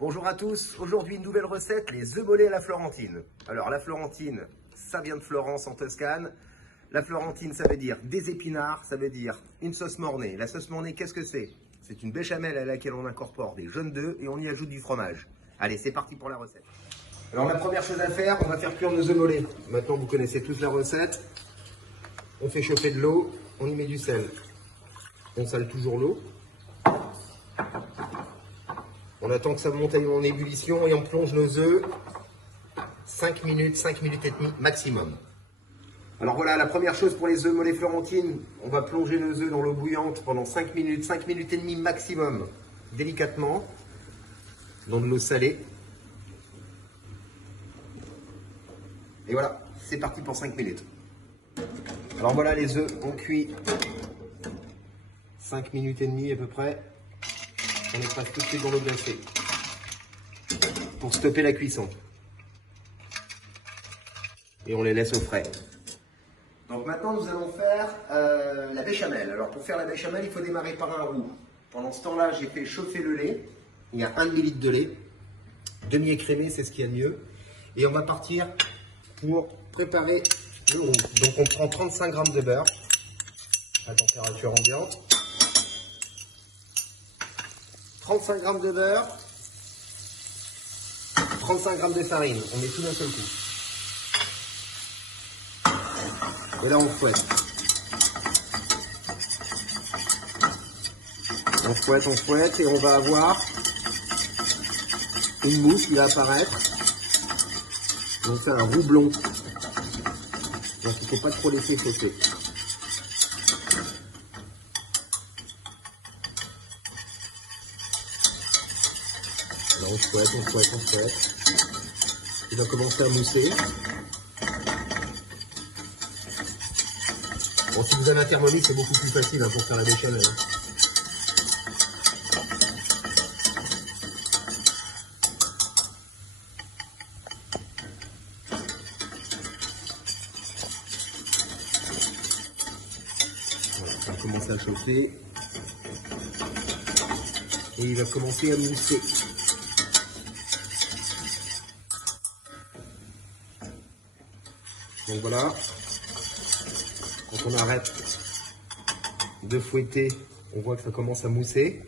Bonjour à tous, aujourd'hui une nouvelle recette, les œufs mollets à la Florentine. Alors la Florentine, ça vient de Florence en Toscane. La Florentine, ça veut dire des épinards, ça veut dire une sauce mornay. La sauce mornay, qu'est-ce que c'est? C'est une béchamel à laquelle on incorpore des jaunes d'œufs et on y ajoute du fromage. Allez, c'est parti pour la recette. Alors la première chose à faire, on va faire cuire nos œufs mollets. Maintenant vous connaissez tous la recette. On fait chauffer de l'eau, on y met du sel. On sale toujours l'eau. On attend que ça monte en ébullition et on plonge nos œufs 5 minutes et demie maximum. Alors voilà, la première chose pour les œufs mollets florentines, on va plonger nos œufs dans l'eau bouillante pendant 5 minutes et demie maximum, délicatement, dans de l'eau salée. Et voilà, c'est parti pour 5 minutes. Alors voilà, les œufs ont cuit 5 minutes et demie à peu près. On les passe tout de suite dans l'eau glacée pour stopper la cuisson. Et on les laisse au frais. Donc maintenant nous allons faire la béchamel. Alors pour faire la béchamel, il faut démarrer par un roux. Pendant ce temps-là, j'ai fait chauffer le lait. Il y a 1 demi-litre de lait. Demi-écrémé, c'est ce qu'il y a de mieux. Et on va partir pour préparer le roux. Donc on prend 35 g de beurre à température ambiante. 35 g de beurre, 35 g de farine, on met tout d'un seul coup. Et là on fouette. On fouette et on va avoir une mousse qui va apparaître. Donc c'est un roux blond. Donc il ne faut pas trop laisser chauffer. Alors on fouette. Il va commencer à mousser. Bon, si vous avez un thermomix, c'est beaucoup plus facile pour faire la béchamel. Voilà, ça va commencer à chauffer. Et il va commencer à mousser. Donc voilà, quand on arrête de fouetter, on voit que ça commence à mousser.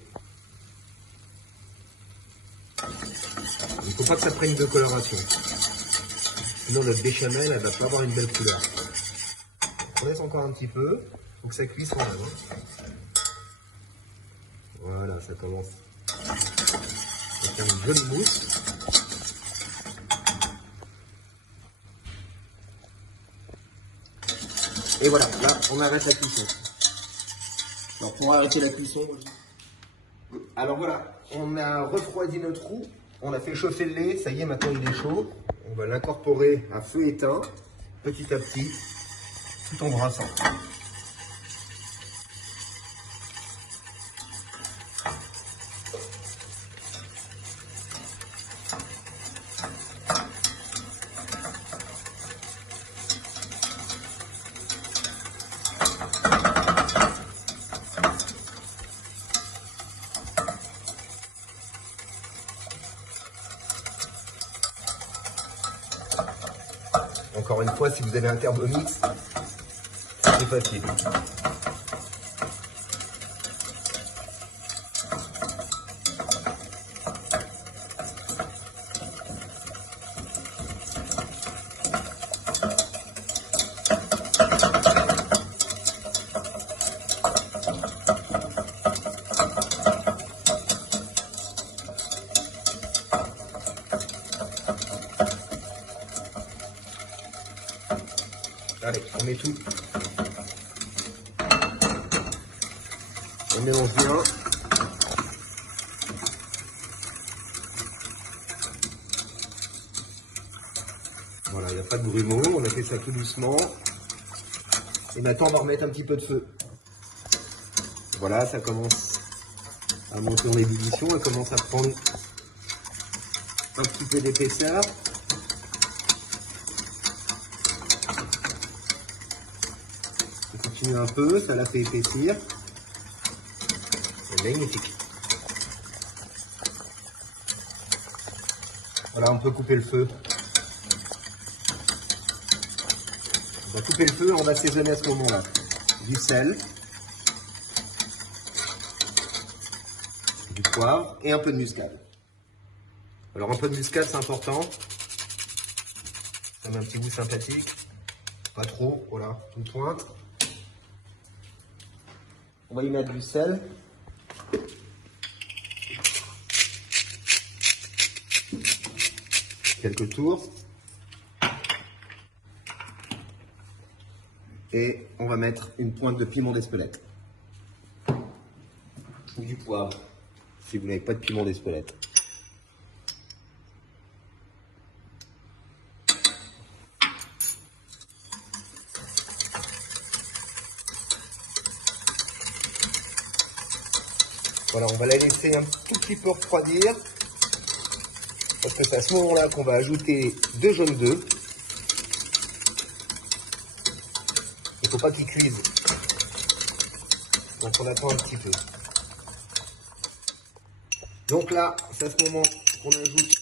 Il ne faut pas que ça prenne de coloration. Sinon notre béchamel, elle ne va pas avoir une belle couleur. On laisse encore un petit peu, il faut que ça cuise quand même. Voilà, ça commence à faire une jolie mousse. Et voilà, là, on arrête la cuisson. Alors, pour arrêter la cuisson, alors voilà, on a refroidi notre roux, on a fait chauffer le lait, ça y est, maintenant il est chaud. On va l'incorporer à feu éteint, petit à petit, tout en brassant. Encore une fois, si vous avez un thermomix, c'est facile. Allez, on met tout. On mélange bien. Voilà, il n'y a pas de grumeaux, on a fait ça tout doucement. Et maintenant, on va remettre un petit peu de feu. Voilà, ça commence à monter en ébullition, elle commence à prendre un petit peu d'épaisseur. continue un peu, ça la fait épaissir. C'est magnifique. Voilà, on peut couper le feu. On va couper le feu, on va assaisonner à ce moment-là. Du sel, du poivre et un peu de muscade. Alors un peu de muscade, c'est important. Ça met un petit goût sympathique. Pas trop, voilà, une pointe. On va y mettre du sel. Quelques tours. Et on va mettre une pointe de piment d'Espelette. Ou du poivre, si vous n'avez pas de piment d'Espelette. Voilà, on va la laisser un tout petit peu refroidir. Parce que c'est à ce moment-là qu'on va ajouter 2 jaunes d'œufs. Il ne faut pas qu'ils cuisent. Donc on attend un petit peu. Donc là, c'est à ce moment qu'on ajoute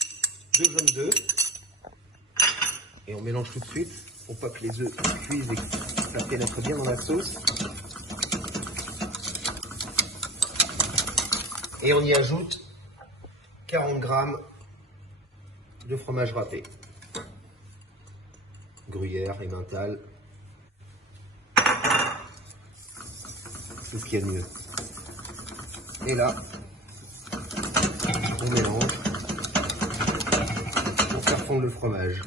2 jaunes d'œufs. Et on mélange tout de suite pour pas que les œufs cuisent et que ça pénètre bien dans la sauce. Et on y ajoute 40 grammes de fromage râpé. Gruyère, Emmental. C'est ce qu'il y a de mieux. Et là, on mélange pour faire fondre le fromage.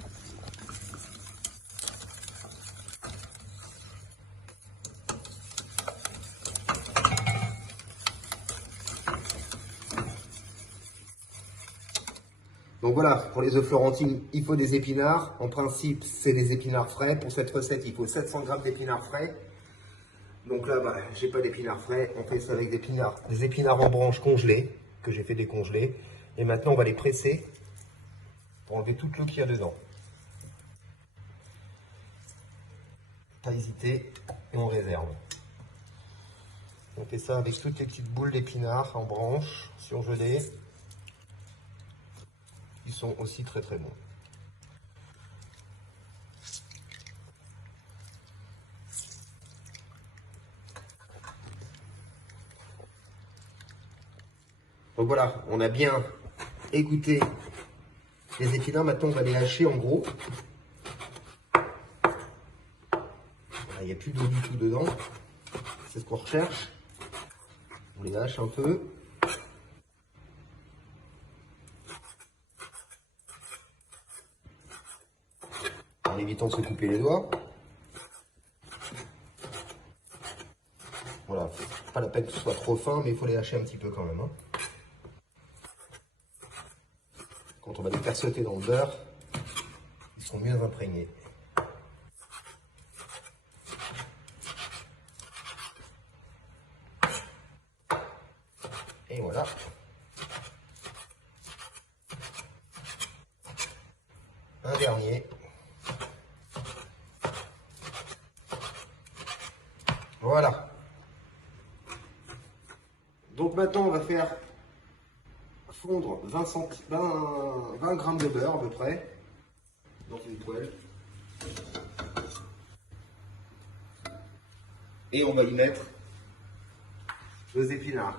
Donc voilà, pour les œufs florentines, il faut des épinards. En principe, c'est des épinards frais. Pour cette recette, il faut 700 g d'épinards frais. Donc là, j'ai pas d'épinards frais. On fait ça avec des épinards en branches congelés, que j'ai fait décongeler. Et maintenant, on va les presser pour enlever toute l'eau qu'il y a dedans. Pas hésiter, et on réserve. On fait ça avec toutes les petites boules d'épinards en branches, surgelées. Ils sont aussi très très bons. Donc voilà, on a bien égoutter les épinards. Maintenant, on va les hacher en gros. Il n'y a plus d'eau du tout dedans. C'est ce qu'on recherche. On les hache un peu. En évitant de se couper les doigts. Voilà, pas la peine que ce soit trop fin, mais il faut les hacher un petit peu quand même. Hein. Quand on va les faire sauter dans le beurre, ils sont mieux imprégnés. Et voilà. Un dernier. Voilà. Donc maintenant, on va faire fondre 20 grammes de beurre à peu près dans une poêle. Et on va y mettre nos épinards.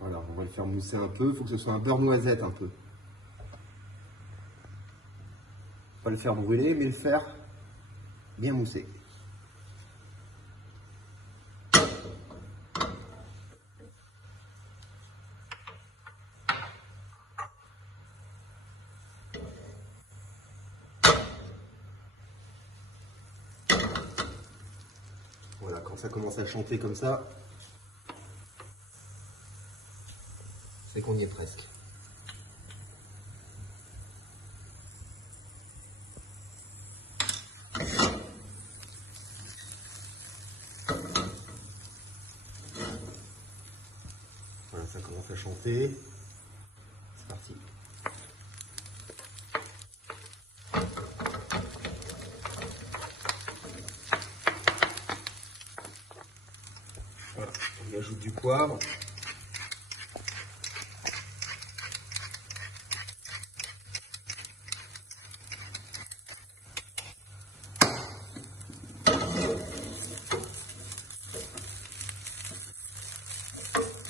Voilà, on va le faire mousser un peu. Il faut que ce soit un beurre noisette un peu. Pas le faire brûler, mais le faire bien mousser. Voilà, quand ça commence à chanter comme ça, c'est qu'on y est presque. Voilà, ça commence à chanter. C'est parti. Voilà, on ajoute du poivre.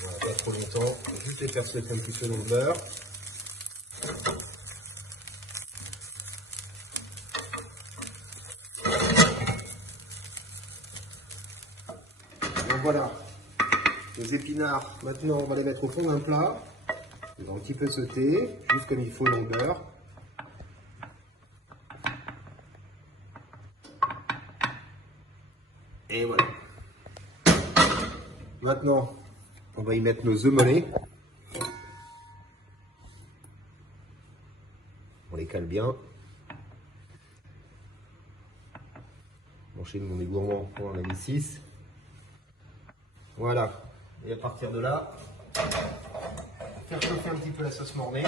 Voilà, pas trop longtemps, on va juste les faire sauter un petit peu dans le beurre. Donc voilà, les épinards, maintenant on va les mettre au fond d'un plat. Ils vont un petit peu sauter, juste comme il faut dans le beurre. Et voilà. Maintenant, on va y mettre nos œufs mollets. On les cale bien. Bon, chez nous, on est gourmand, on en a mis 6. Voilà. Et à partir de là, faire chauffer un petit peu la sauce mornay.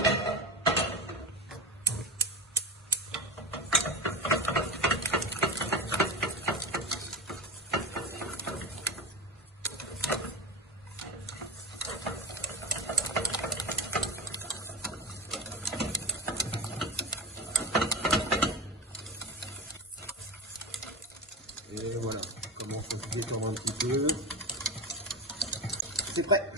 Et voilà, on commence à se détendre un petit peu. C'est prêt.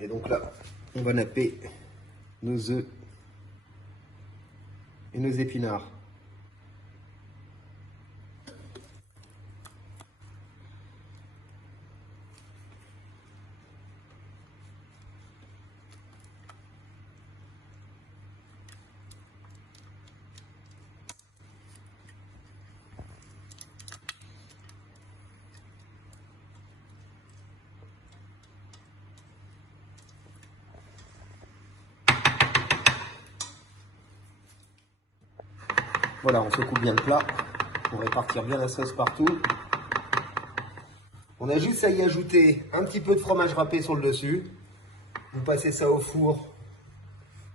Et donc là, on va napper nos œufs et nos épinards. Voilà, on secoue bien le plat pour répartir bien la sauce partout. On a juste à y ajouter un petit peu de fromage râpé sur le dessus. Vous passez ça au four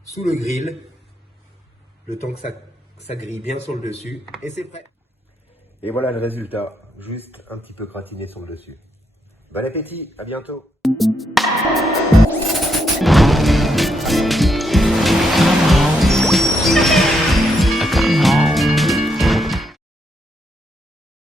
sous le grill, le temps que ça grille bien sur le dessus, et c'est prêt. Et voilà le résultat, juste un petit peu gratiné sur le dessus. Bon appétit, à bientôt.